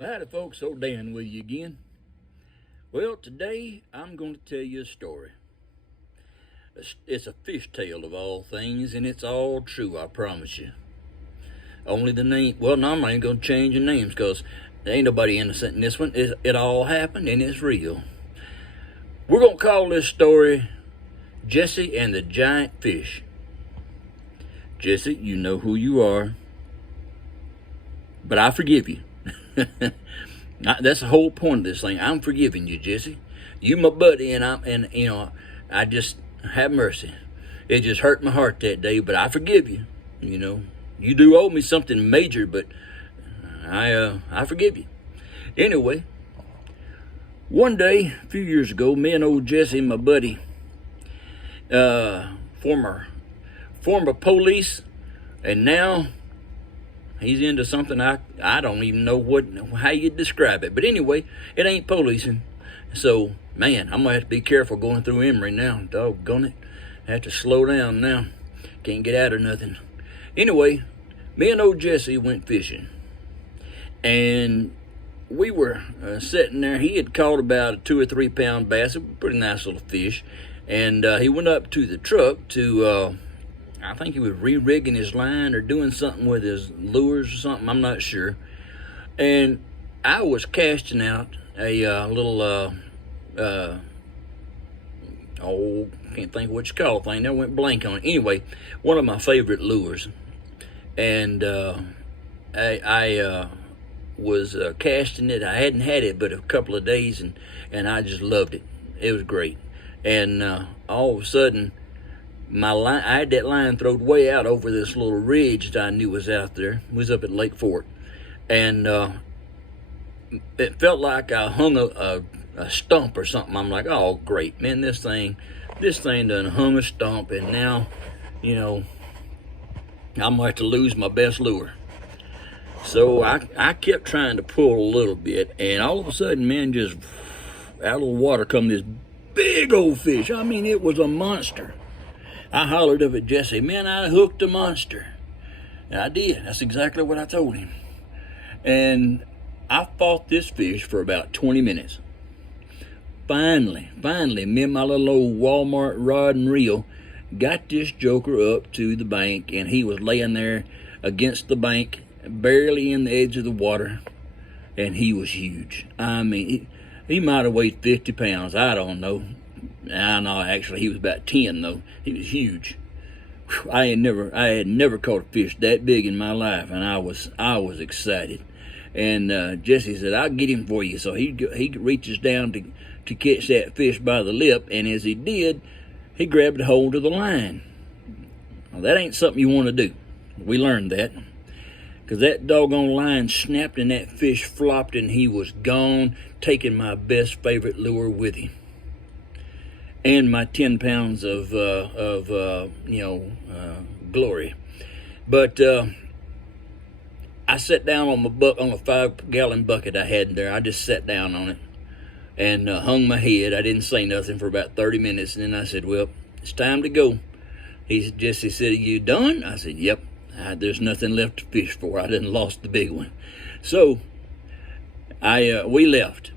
Howdy folks, old Dan with you again. Well, today I'm going to tell you a story. It's a fish tale of all things, and it's all true, I promise you. Only the name, well, no, I'm not even going to change the names because there ain't nobody innocent in this one. It all happened and it's real. We're going to call this story Jesse and the Giant Fish. Jesse, you know who you are, but I forgive you. That's the whole point of this thing. I'm forgiving you, Jesse. You my buddy, and I just have mercy. It just hurt my heart that day, but I forgive you. You do owe me something major, but I forgive you. Anyway, one day a few years ago, me and old Jesse, my buddy, former police, and now he's into something I don't even know how you describe it. But anyway, it ain't policing. So, man, I'm going to have to be careful going through Emory now. Doggone it. I have to slow down now. Can't get out of nothing. Anyway, me and old Jesse went fishing. And we were sitting there. He had caught about a 2 or 3 pound bass. A pretty nice little fish. And he went up to the truck to... I think he was re-rigging his line or doing something with his lures or something. I'm not sure. And I was casting out a little, can't think of what you call it thing. I went blank on it. Anyway, one of my favorite lures. And I was casting it. I hadn't had it but a couple of days, and I just loved it. It was great. And all of a sudden, my line, I had that line thrown way out over this little ridge that I knew was out there. It was up at Lake Fork. And it felt like I hung a stump or something. I'm like, oh, great, man, this thing done hung a stump, and now, I'm going to lose my best lure. So I kept trying to pull a little bit, and all of a sudden, man, just out of the water come this big old fish. I mean, it was a monster. I hollered up at Jesse, man, I hooked a monster. And I did. That's exactly what I told him. And I fought this fish for about 20 minutes. Finally, me and my little old Walmart rod and reel got this joker up to the bank, and he was laying there against the bank, barely in the edge of the water, and he was huge. I mean, he might have weighed 50 pounds. I don't know. I know, actually, he was about 10, though. He was huge. I had never caught a fish that big in my life, and I was excited. And Jesse said, I'll get him for you. So he reaches down to catch that fish by the lip, and as he did, he grabbed a hold of the line. Now, that ain't something you want to do. We learned that. Because that doggone line snapped, and that fish flopped, and he was gone, taking my best favorite lure with him. And my 10 pounds of glory. But I sat down on a 5-gallon bucket I had in there. I just sat down on it and hung my head. I didn't say nothing for about 30 minutes, and then I said, well, it's time to go. Jesse said, are you done? I said, yep. There's nothing left to fish for. I done lost the big one. So we left.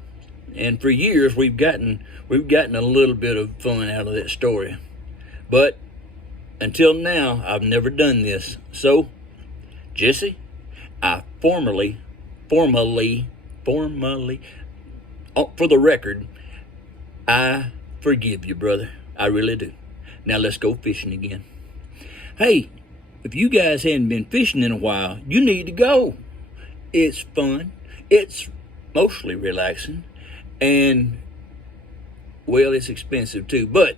And for years, we've gotten a little bit of fun out of that story. But until now, I've never done this. So, Jesse, I formally, for the record, I forgive you, brother. I really do. Now let's go fishing again. Hey, if you guys hadn't been fishing in a while, you need to go. It's fun. It's mostly relaxing. And, well, it's expensive too, but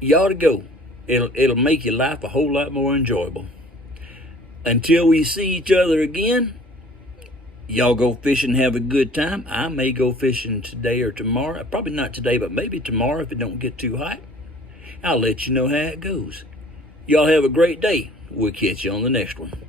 you ought to go. It'll make your life a whole lot more enjoyable. Until we see each other again, y'all go fishing and have a good time. I may go fishing today or tomorrow. Probably not today, but maybe tomorrow if it don't get too hot. I'll let you know how it goes. Y'all have a great day. We'll catch you on the next one.